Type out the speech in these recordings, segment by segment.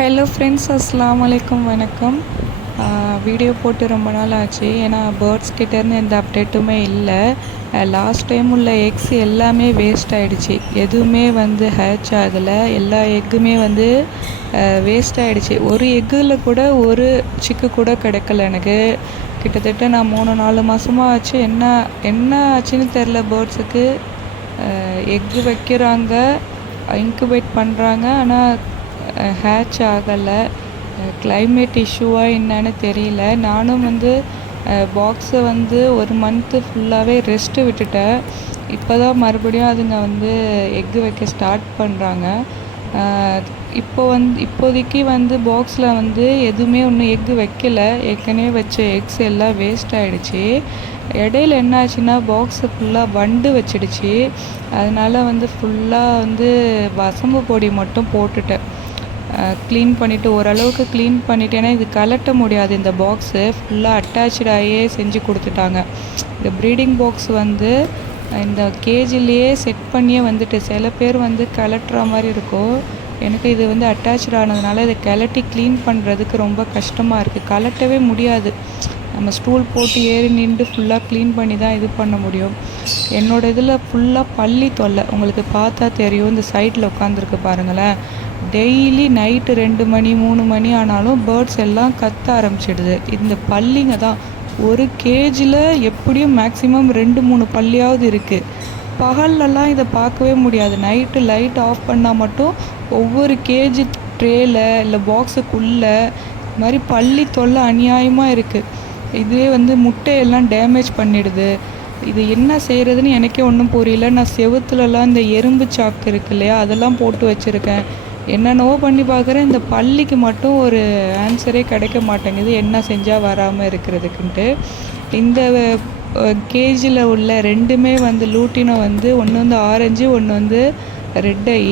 Hello friends, அஸ்ஸலாமு அலைக்கும். வணக்கம். வீடியோ போட்டு ரொம்ப நாள் ஆச்சு. ஏன்னா பேர்ட்ஸ் கிட்டேருந்து எந்த அப்டேட்டுமே இல்லை. லாஸ்ட் டைம் உள்ள எக்ஸ் எல்லாமே வேஸ்ட் ஆகிடுச்சு. எதுவுமே ஹேட்ச் ஆகலை. எல்லா எக்குமே வேஸ்ட் ஆகிடுச்சு. ஒரு எக்கில் கூட ஒரு சிக்கு கூட கிடைக்கல எனக்கு. கிட்டத்தட்ட நான் 3-4 மாதமாக ஆச்சு. என்ன ஆச்சுன்னு தெரில. பேர்ட்ஸுக்கு எக்கு வைக்கிறாங்க, இன்குபேட் பண்ணுறாங்க, ஆனால் ஹேட்ச் ஆகலை. கிளைமேட் இஷ்யூவாக என்னன்னு தெரியல. நானும் பாக்ஸை 1 மந்த்து ஃபுல்லாகவே ரெஸ்ட்டு விட்டுட்டேன். இப்போ தான் மறுபடியும் அதுங்க எக்கு வைக்க ஸ்டார்ட் பண்ணுறாங்க. இப்போதைக்கு பாக்ஸில் எதுவுமே ஒன்றும் எக்கு வைக்கலை. ஏற்கனவே வச்ச எக்ஸ் எல்லாம் வேஸ்ட் ஆகிடுச்சு. இடையில என்ன ஆச்சுன்னா பாக்ஸை ஃபுல்லாக வண்டு வச்சிடுச்சு. அதனால் ஃபுல்லாக வசம்பு பொடி மட்டும் போட்டுட்டேன். க்ளீன் பண்ணிவிட்டு ஓரளவுக்கு க்ளீன் பண்ணிவிட்டு, ஏன்னா இது கலட்ட முடியாது. இந்த பாக்ஸு ஃபுல்லாக அட்டாச்சாகியே செஞ்சு கொடுத்துட்டாங்க. இந்த ப்ரீடிங் பாக்ஸ் இந்த கேஜிலேயே செட் பண்ணியே வந்துட்டு சில பேர் கலட்டுற மாதிரி இருக்கும். எனக்கு இது அட்டாச்சு ஆனதுனால இதை கலட்டி க்ளீன் பண்ணுறதுக்கு ரொம்ப கஷ்டமாக இருக்குது. கலட்டவே முடியாது. நம்ம ஸ்டூல் போட்டு ஏறி நின்று ஃபுல்லாக க்ளீன் பண்ணி தான் இது பண்ண முடியும். என்னோடய இதில் ஃபுல்லாக பல்லி தொல்லை. உங்களுக்கு பார்த்தா தெரியும். இந்த சைடில் உட்காந்துருக்கு பாருங்களேன். டெய்லி நைட்டு 2 மணி 3 மணி ஆனாலும் பேர்ட்ஸ் எல்லாம் கத்த ஆரம்பிச்சிடுது. இந்த பல்லிங்க தான். ஒரு கேஜில் எப்படியும் மேக்ஸிமம் 2-3 பல்லியாவது இருக்குது. பகல்லலாம் இதை பார்க்கவே முடியாது. நைட்டு லைட் ஆஃப் பண்ணால் மட்டும் ஒவ்வொரு கேஜி ட்ரேயில் இல்லை பாக்ஸுக்குள்ளே இது மாதிரி பல்லி தொல்லை அநியாயமாக இருக்குது. இதுவே முட்டையெல்லாம் டேமேஜ் பண்ணிடுது. இது என்ன செய்கிறதுன்னு எனக்கே ஒன்றும் புரியல. நான் செவுத்துலலாம் இந்த எறும்பு சாக்கு இருக்கு இல்லையா, அதெல்லாம் போட்டு வச்சுருக்கேன். என்னென்னவோ பண்ணி பார்க்குறேன். இந்த பல்லிக்கு மட்டும் ஒரு ஆன்சரே கிடைக்க மாட்டேங்குது, என்ன செஞ்சால் வராமல் இருக்கிறதுக்குன்ட்டு. இந்த கேஜில் உள்ள 2மே லூட்டினோ ஒன்று ஆரஞ்சு, ஒன்று ரெட் ஐ.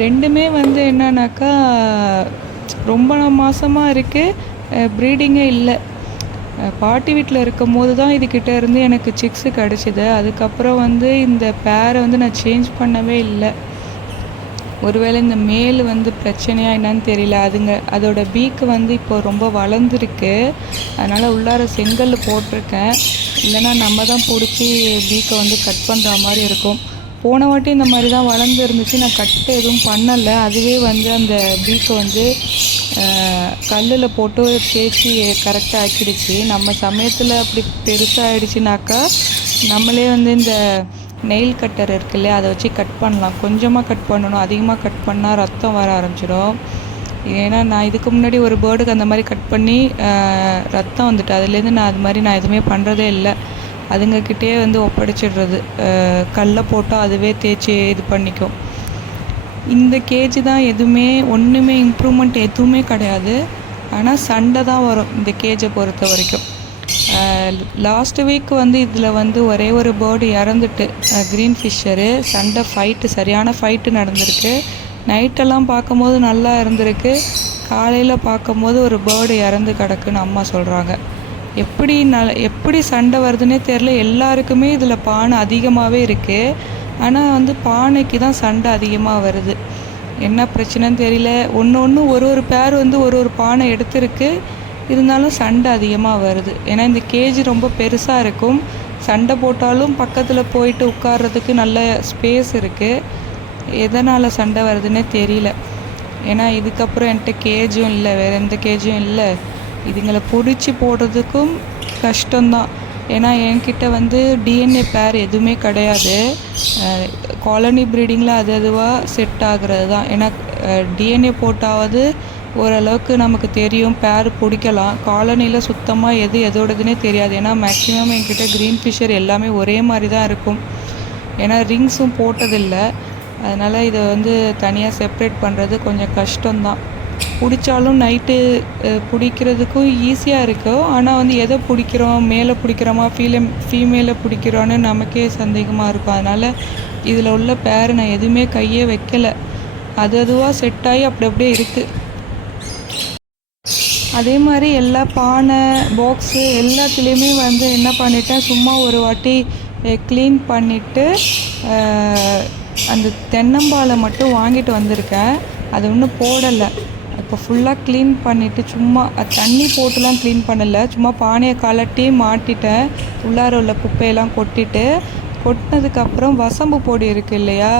2மே என்னன்னாக்கா ரொம்ப மாதமாக இருக்குது. ப்ரீடிங்கே இல்லை. பாட்டி வீட்டில் இருக்கும் போது தான் இதுக்கிட்ட இருந்து எனக்கு சிக்ஸு கிடச்சிது. அதுக்கப்புறம் இந்த பேரை நான் சேஞ்ச் பண்ணவே இல்லை. ஒருவேளை இந்த மேல் பிரச்சனையாக என்னன்னு தெரியல. அதோட பீக்கு இப்போ ரொம்ப வளர்ந்துருக்கு. அதனால் உள்ளார செங்கல் போட்டிருக்கேன். இல்லைன்னா நம்ம தான் பிடிச்சி பீக்கை கட் பண்ணுற மாதிரி இருக்கும். போன வாட்டி இந்த மாதிரி தான் வளர்ந்து இருந்துச்சு. நான் கட்டு எதுவும் பண்ணலை. அதுவே அந்த பீக்கை கல்லில் போட்டு தேய்ச்சி கரெக்டாக ஆக்கிடுச்சு. நம்ம சமயத்தில் அப்படி பெருசாக ஆகிடுச்சினாக்கா நம்மளே இந்த நெயில் கட்டர் இருக்கு இல்லையா, அதை வச்சு கட் பண்ணலாம். கொஞ்சமாக கட் பண்ணணும். அதிகமாக கட் பண்ணால் ரத்தம் வர ஆரம்பிச்சிடும். ஏன்னா நான் இதுக்கு முன்னாடி ஒரு பேர்டுக்கு அந்த மாதிரி கட் பண்ணி ரத்தம் வந்துட்டு அதுலேருந்து நான் எதுவுமே பண்ணுறதே இல்லை. அதுங்கக்கிட்டே ஒப்படைச்சிடுறது. கல்லை போட்டால் அதுவே தேய்ச்சி இது பண்ணிக்கும். இந்த கேஜி தான் ஒன்றுமே இம்ப்ரூவ்மெண்ட் எதுவுமே கிடையாது. ஆனால் சண்டை தான் வரும் இந்த கேஜை பொறுத்த வரைக்கும். லாஸ்ட் வீக் இதில் ஒரே ஒரு பேர்டு இறந்துட்டு, க்ரீன் ஃபிஷ்ஷரு. சண்டை சரியான ஃபைட்டு நடந்திருக்கு. நைட்டெல்லாம் பார்க்கும்போது நல்லா இருந்திருக்கு. காலையில் பார்க்கும்போது ஒரு பேர்டு இறந்து கிடக்குன்னு அம்மா சொல்கிறாங்க. எப்படி சண்டை வருதுன்னே தெரில. எல்லாருக்குமே இதில் பானை அதிகமாகவே இருக்குது. ஆனால் பானைக்கு தான் சண்டை அதிகமாக வருது. என்ன பிரச்சனைன்னு தெரியல. ஒன்று ஒரு பேர் ஒரு பானை எடுத்துருக்கு. இருந்தாலும் சண்டை அதிகமாக வருது. ஏன்னா இந்த கேஜி ரொம்ப பெருசாக இருக்கும். சண்டை போட்டாலும் பக்கத்தில் போயிட்டு உட்கார்றதுக்கு நல்ல ஸ்பேஸ் இருக்குது. எதனால் சண்டை வருதுன்னே தெரியல. ஏன்னா இதுக்கப்புறம் என்கிட்ட கேஜும் இல்லை, வேறு எந்த கேஜும் இல்லை. இதுங்களை பிடிச்சி போடுறதுக்கும் கஷ்டம்தான். ஏன்னா என்கிட்ட டிஎன்ஏ பேர் எதுவுமே கிடையாது. காலனி ப்ரீடிங்கில் அதுவாக செட் ஆகுறது தான். ஏன்னா டிஎன்ஏ போட்டாவது ஓரளவுக்கு நமக்கு தெரியும், பேர் பிடிக்கலாம். காலனியில் சுத்தமாக எதோடதுன்னே தெரியாது. ஏன்னா மேக்ஸிமம் என்கிட்ட க்ரீன் ஃபிஷர் எல்லாமே ஒரே மாதிரி தான் இருக்கும். ஏன்னா ரிங்ஸும் போட்டதில்லை. அதனால் இதை தனியாக செப்ரேட் பண்ணுறது கொஞ்சம் கஷ்டம்தான். பிடிச்சாலும் நைட்டு பிடிக்கிறதுக்கும் ஈஸியாக இருக்கும். ஆனால் எதை பிடிக்கிறோம், மேலே பிடிக்கிறோமா ஃபீமேலை பிடிக்கிறோன்னு நமக்கே சந்தேகமாக இருக்கும். அதனால் இதில் உள்ள பேர் நான் எதுவுமே கையே வைக்கலை. அதுவாக செட் ஆகி அப்படியே இருக்குது. அதே மாதிரி எல்லா பானை பாக்ஸு எல்லாத்துலேயுமே என்ன பண்ணிட்டேன், சும்மா ஒரு வாட்டி க்ளீன் பண்ணிவிட்டு அந்த தென்னம்பாலை மட்டும் வாங்கிட்டு வந்திருக்கேன். அது ஒன்றும் போடலை. இப்போ ஃபுல்லாக க்ளீன் பண்ணிவிட்டு சும்மா தண்ணி போட்டுலாம் க்ளீன் பண்ணலை, சும்மா பானையை கலட்டி மாட்டிட்டேன். உள்ளார உள்ள குப்பையெல்லாம் கொட்டினதுக்கப்புறம் வசம்பு பொடி இருக்குது இல்லையா,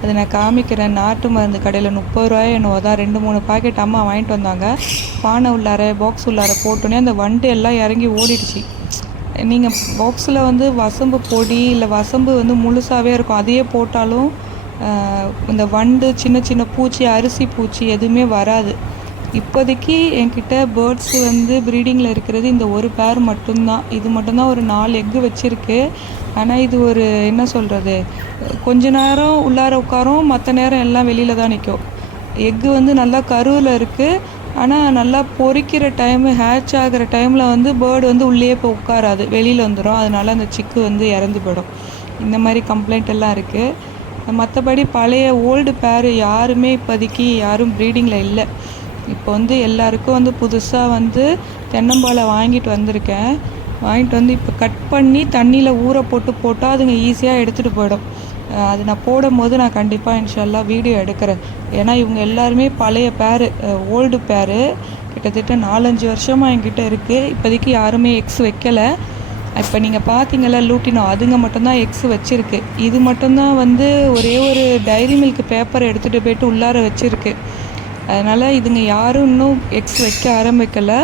அதை நான் காமிக்கிறேன். நாட்டு மருந்து கடையில் 30 ரூபாய் என்னவோ தான் 2-3 பாக்கெட் அம்மா வாங்கிட்டு வந்தாங்க. பானை உள்ளார பாக்ஸ் உள்ளார போட்டோன்னே அந்த வண்டு எல்லாம் இறங்கி ஓடிடுச்சு. நீங்கள் பாக்ஸில் வந்து வசம்பு பொடி இல்லை வசம்பு வந்து முழுசாகவே இருக்கும், அதையே போட்டாலும் இந்த வண்டு சின்ன சின்ன பூச்சி அரிசி பூச்சி எதுவுமே வராது. இப்போதைக்கு என்கிட்ட பேர்ட்ஸ் வந்து ப்ரீடிங்கில் இருக்கிறது இந்த ஒரு பேர் மட்டும்தான். இது மட்டும்தான் ஒரு 4 எக்கு வச்சுருக்கு. ஆனால் இது ஒரு என்ன சொல்கிறது, கொஞ்ச நேரம் உள்ளார உட்காரும், மற்ற நேரம் எல்லாம் வெளியில் தான் நிற்கும். எக்கு வந்து நல்லா கருவில் இருக்குது, ஆனால் நல்லா பொரிக்கிற டைமு ஹேட்ச் ஆகிற டைமில் வந்து பேர்டு வந்து உள்ளே போய் உட்காராது, வெளியில் வந்துடும். அதனால் அந்த சிக்கு வந்து இறந்து போயிடும். இந்த மாதிரி கம்ப்ளைண்ட் எல்லாம் இருக்குது. மற்றபடி பழைய ஓல்டு பேர் யாருமே இப்போதைக்கு யாரும் ப்ரீடிங்கில் இல்லை. இப்போ வந்து எல்லாருக்கும் வந்து புதுசாக வந்து தென்னம்பாலை வாங்கிட்டு வந்திருக்கேன். வாங்கிட்டு வந்து இப்போ கட் பண்ணி தண்ணியில் ஊற போட்டால் அதுங்க ஈஸியாக எடுத்துகிட்டு போயிடும். அது நான் போடும்போது நான் கண்டிப்பாக இன்ஷால்லா வீடியோ எடுக்கிறேன். ஏன்னா இவங்க எல்லாருமே பழைய பேர், ஓல்டு பேர், கிட்டத்தட்ட 4-5 வருஷமாக என்கிட்ட இருக்குது. இப்போதைக்கு யாருமே எக்ஸ் வைக்கலை. இப்போ நீங்கள் பார்த்தீங்களா லூட்டினோ, அதுங்க மட்டும்தான் எக்ஸ் வச்சுருக்கு. இது மட்டும்தான் வந்து ஒரே ஒரு டைரி மில்க் பேப்பரை எடுத்துகிட்டு போய்ட்டு உள்ளார வச்சுருக்கு. அதனால் இதுங்க யாரும் இன்னும் எக்ஸ் வைக்க ஆரம்பிக்கலை.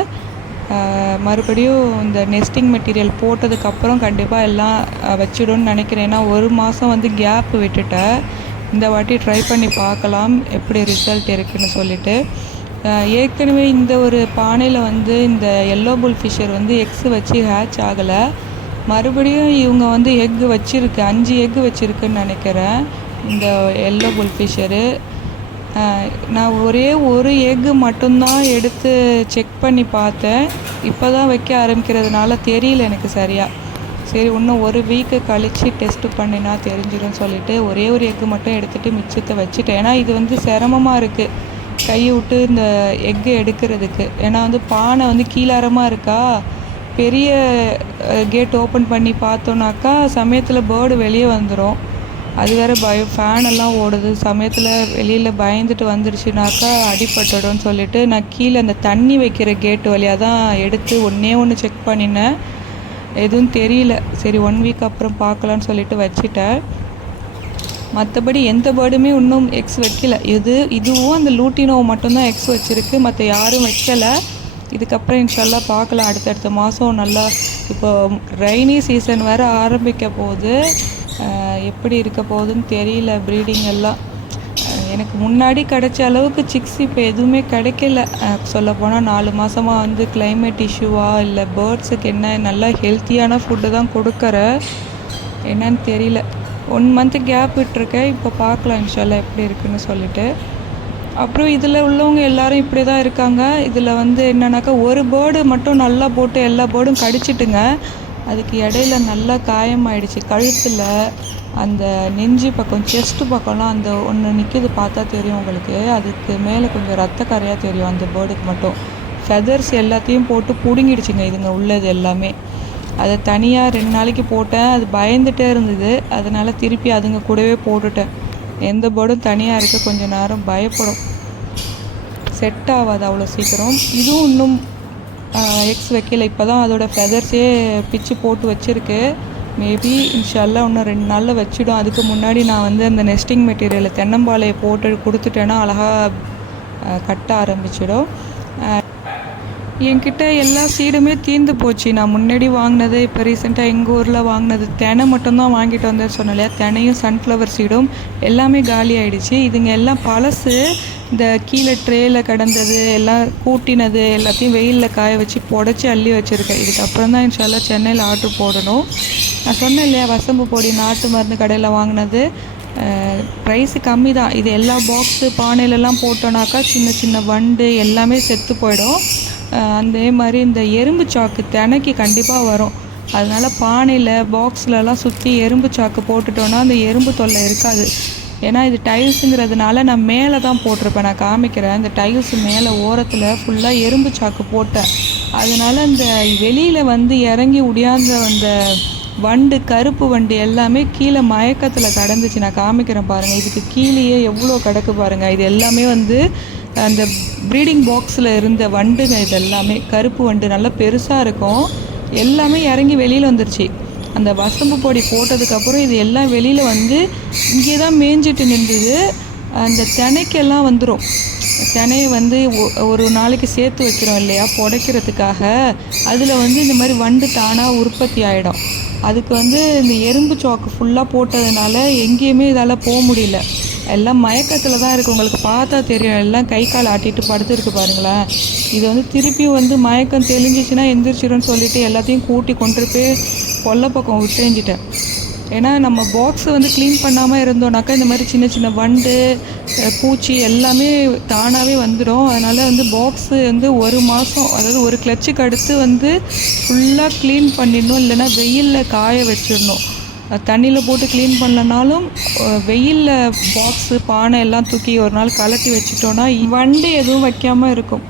மறுபடியும் இந்த நெஸ்டிங் மெட்டீரியல் போட்டதுக்கப்புறம் கண்டிப்பாக எல்லாம் வச்சிடும்னு நினைக்கிறேன். ஏன்னா 1 மாதம் வந்து கேப் விட்டுட்டேன். இந்த வாட்டி ட்ரை பண்ணி பார்க்கலாம் எப்படி ரிசல்ட் இருக்குதுன்னு சொல்லிவிட்டு. ஏற்கனவே இந்த ஒரு பானையில் வந்து இந்த எல்லோ புல் ஃபிஷர் வந்து எக்ஸ் வச்சு ஹேட்ச் ஆகலை. மறுபடியும் இவங்க வந்து எக்கு வச்சுருக்கு, 5 எக்கு வச்சுருக்குன்னு நினைக்கிறேன் இந்த எல்லோ புல் ஃபிஷரு. நான் ஒரே ஒரு எக்கு மட்டும்தான் எடுத்து செக் பண்ணி பார்த்தேன். இப்போ தான் வைக்க ஆரம்பிக்கிறதுனால தெரியல எனக்கு சரியாக. சரி இன்னும் 1 வீக்கு கழித்து டெஸ்ட்டு பண்ணினா தெரிஞ்சிடும் சொல்லிவிட்டு ஒரே ஒரு எக்கு மட்டும் எடுத்துகிட்டு மிச்சத்தை வச்சுட்டேன். ஏன்னா இது வந்து சிரமமாக இருக்குது கையை விட்டு இந்த எக்கு எடுக்கிறதுக்கு. ஏன்னா வந்து பானை வந்து கீழாரமாக இருக்கா, பெரிய கேட் ஓப்பன் பண்ணி பார்த்தோன்னாக்கா சமயத்தில் பேர்டு வெளியே வந்துடும். அது வேறு பயம், ஃபேனெல்லாம் ஓடுது, சமயத்தில் வெளியில் பயந்துட்டு வந்துடுச்சுனாக்கா அடிபட்டுடும்னு சொல்லிவிட்டு நான் கீழே அந்த தண்ணி வைக்கிற கேட்டு வழியாக தான் எடுத்து ஒன்று செக் பண்ணினேன். எதுவும் தெரியல. சரி 1 வீக் அப்புறம் பார்க்கலான்னு சொல்லிட்டு வச்சுட்டேன். மற்றபடி எந்த பேர்டுமே இன்னும் எக்ஸ் வைக்கல. இதுவும் அந்த லூட்டினோவை மட்டும்தான் எக்ஸ் வச்சுருக்கு, மற்ற யாரும் வைக்கலை. இதுக்கப்புறம் இன்ஷால்லா பார்க்கலாம். அடுத்தடுத்த மாதம் நல்லா, இப்போ ரெய்னி சீசன் வேறு ஆரம்பிக்க போகுது, எப்படி இருக்க போகுதுன்னு தெரியல. ப்ரீடிங் எல்லாம் எனக்கு முன்னாடி கிடைச்ச அளவுக்கு சிக்ஸ் இப்போ எதுவுமே கிடைக்கல. சொல்லப்போனால் 4 மாதமாக வந்து கிளைமேட் இஷ்யூவா இல்லை பேர்ட்ஸுக்கு என்ன, நல்லா ஹெல்த்தியான ஃபுட்டு தான் கொடுக்குறேன், என்னன்னு தெரியல. 1 மந்த்து கேப் விட்டுருக்கேன். இப்போ பார்க்கலாம் இன்ஷால்லா எப்படி இருக்குன்னு சொல்லிட்டு. அப்புறம் இதில் உள்ளவங்க எல்லோரும் இப்படி தான் இருக்காங்க. இதில் வந்து என்னன்னாக்கா ஒரு பேர்டு மட்டும் நல்லா போட்டு எல்லா பேர்டும் கடிச்சிட்டுங்க. அதுக்கு இடையில நல்லா காயமாயிடுச்சு கழுத்தில், அந்த நெஞ்சு பக்கம், செஸ்ட்டு பக்கம்லாம் அந்த ஒன்று நிற்கிது, பார்த்தா தெரியும் உங்களுக்கு. அதுக்கு மேலே கொஞ்சம் ரத்த கரையாக தெரியும் அந்த பேர்டுக்கு மட்டும். ஃபெதர்ஸ் எல்லாத்தையும் போட்டு பிடுங்கிடுச்சுங்க இதுங்க உள்ளது எல்லாமே. அதை தனியாக 2 நாளைக்கு போட்டேன். அது பயந்துகிட்டே இருந்தது, அதனால் திருப்பி அதுங்க கூடவே போட்டுட்டேன். எந்த பேர்டும் தனியாக இருக்க கொஞ்சம் நேரம் பயப்படும், செட் ஆகாது அவ்வளோ சீக்கிரம். இதுவும் இன்னும் எக்ஸ் வைக்கல. இப்போ தான் அதோட ஃபெதர்ஸே பிச்சு போட்டு வச்சுருக்கு. மேபி இன்ஷால்லா இன்னும் 2 நாளில் வச்சிடும். அதுக்கு முன்னாடி நான் வந்து அந்த நெஸ்டிங் மெட்டீரியலை தென்னம்பாலையை போட்டு கொடுத்துட்டேன்னா அழகாக கட்ட ஆரம்பிச்சிடும். என்கிட்ட எல்லா சீடுமே தீர்ந்து போச்சு. நான் முன்னாடி வாங்கினது, இப்போ ரீசெண்டாக எங்கள் ஊரில் வாங்கினது தெனை மட்டும்தான் வாங்கிட்டு வந்தேன்னு சொன்னேன் இல்லையா, தெனையும் சன்ஃப்ளவர் சீடும் எல்லாமே காலி ஆகிடுச்சு. இதுங்க எல்லாம் பழசு, இந்த கீழே ட்ரேயில் கிடந்தது எல்லாம் கூட்டினது எல்லாத்தையும் வெயிலில் காய வச்சு புடச்சி அள்ளி வச்சுருக்கேன். இதுக்கப்புறம் தான் இன்ஷால்லா சென்னையில் ஆர்டர் போடணும். நான் சொன்னேன் இல்லையா, வசம்பு பொடி நாட்டு மருந்து கடையில் வாங்கினது ப்ரைஸு கம்மி தான். இது எல்லா பாக்ஸு பானையிலலாம் போட்டோன்னாக்கா சின்ன சின்ன வண்டு எல்லாமே செத்து போயிடும். அதே மாதிரி இந்த எறும்பு சாக்கு தினைக்கு கண்டிப்பாக வரும். அதனால் பானையில் பாக்ஸ்லலாம் சுற்றி எறும்பு சாக்கு போட்டுட்டோன்னா அந்த எறும்பு தொல்லை இருக்காது. ஏன்னா இது டைல்ஸுங்கிறதுனால நான் மேலே தான் போட்டிருப்பேன். நான் காமிக்கிறேன், இந்த டைல்ஸு மேலே ஓரத்தில் ஃபுல்லாக எறும்பு சாக்கு போட்டேன். அதனால் இந்த வெளியில் வந்து இறங்கி உடையாந்த அந்த வண்டு, கருப்பு வண்டு எல்லாமே கீழே மயக்கத்தில் கடந்துச்சு. நான் காமிக்கிறேன் பாருங்கள், இதுக்கு கீழேயே எவ்வளோ கிடக்கு பாருங்கள். இது எல்லாமே வந்து அந்த ப்ரீடிங் பாக்ஸில் இருந்த வண்டுங்க இதெல்லாமே கருப்பு வண்டு நல்லா பெருசாக இருக்கும், எல்லாமே இறங்கி வெளியில் வந்துருச்சு. அந்த வசம்பு பொடி போட்டதுக்கப்புறம் இது எல்லாம் வெளியில் வந்து இங்கே தான் மேய்ஞ்சிட்டு நின்றுது. அந்த தினைக்கெல்லாம் வந்துடும். தினையை வந்து ஒரு நாளைக்கு சேர்த்து வைக்கிறோம் இல்லையா புடைக்கிறதுக்காக, அதில் வந்து இந்த மாதிரி வண்டு தானாக உற்பத்தி ஆகிடும். அதுக்கு வந்து இந்த எறும்பு சாக்கு ஃபுல்லாக போட்டதுனால எங்கேயுமே இதால் போக முடியல. எல்லாம் மயக்கத்தில் தான் இருக்குது. உங்களுக்கு பார்த்தா தெரியும், எல்லாம் கை கால் ஆட்டிட்டு படுத்துருக்கு பாருங்களேன். இது வந்து திருப்பி வந்து மயக்கம் தெளிஞ்சிச்சுன்னா எந்திரிச்சிடும்னு சொல்லிட்டு எல்லாத்தையும் கூட்டி கொண்டு போய் கொல்லை பக்கம் விட்டேஞ்சிட்டேன். ஏன்னா நம்ம பாக்ஸை வந்து க்ளீன் பண்ணாமல் இருந்தோம்னாக்கா இந்த மாதிரி சின்ன சின்ன வண்டு பூச்சி எல்லாமே தானாகவே வந்துடும். அதனால் வந்து பாக்ஸு வந்து 1 மாதம், அதாவது ஒரு கிளச்சுக்கு அடுத்து வந்து ஃபுல்லாக க்ளீன் பண்ணிடணும், இல்லைன்னா வெயிலில் காய வச்சிடணும். தண்ணியில் போட்டு க்ளீன் பண்ணலனாலும் வெயிலில் பாக்ஸு பானை எல்லாம் தூக்கி ஒரு நாள் கலட்டி வச்சிட்டோன்னா வண்டு எதுவும் வைக்காமல் இருக்கும்.